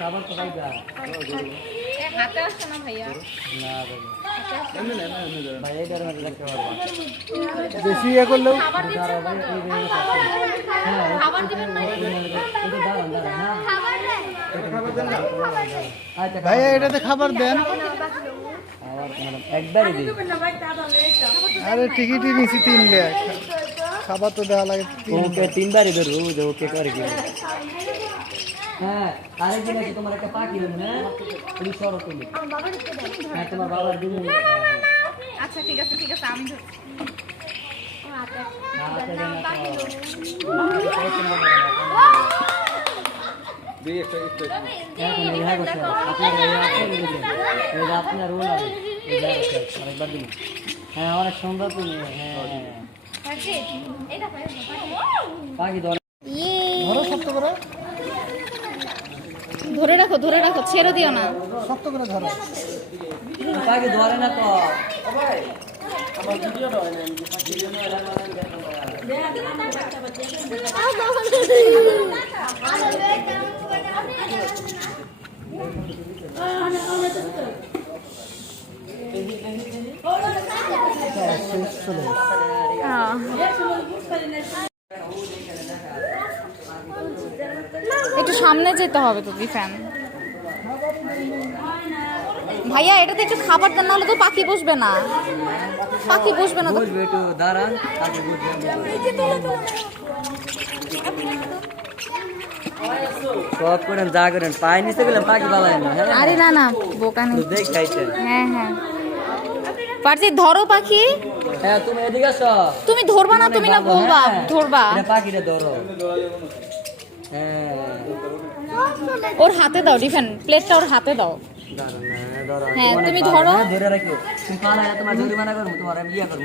খাবার তো খাই যা হাতে আসছে না ভাইয়া না ভাই এইটার মধ্যে রাখতে পারবো বেশি ইয়ে করলেও খাবার দিচ্ছেন খাবার দিবেন মানে এটা দাঁড়ান দাঁড়ান না আচ্ছা ভাইয়া এটাতে খাবার দেন। আবার একবারই দিই আরে টিকিটই নিছি 3 লাখ, খাবার তো দেওয়া লাগে 3 ওকে তিনবারই ধরবো ওকে করে কি হ্যাঁ আরেকদিন আছে তোমার একটা পাখি দেবো না তুমি সরো তুমি হ্যাঁ তোমার বাবার দিন আচ্ছা ঠিক আছে আমি আপনার রোল আছে আরেকবার দিন হ্যাঁ অনেক সুন্দর তুমি হ্যাঁ পাখি ধরে ধরো শক্ত করে, ধরে রাখো ছেড়ে দিও না শক্ত করে ধরো। পাখি ধরে না তো একটু সামনে যেতে হবে তো ফ্যান ভাইয়া এটাতে একটু খাবার দেন, নাহলে তো পাখি বসবে না তো। বুঝবে একটু দাঁড়ান পাখি বুঝবে সব করেন যা করেন পায়ে নিচে গেলে পাখি পালায় না হ্যাঁ আরে না বোকা নেই। দেখ খাইছেন হ্যাঁ পারছি ধরো পাখি, হ্যাঁ তুমি এদিকে আসো তুমি ধরবা না, তুমি না বলবা ধরবা। এটা পাখিটা ধরো হ্যাঁ ওর হাতে দাও ডিফেন প্লেটটা ওর হাতে দাও। দাঁড়ান, ধরো হ্যাঁ, তোমার তুমি পাখি, ধরো। হ্যাঁ, ধরে রাখো তুমি পালায় তোমার জরিমানা করবো তোমার আমি ইয়া করবো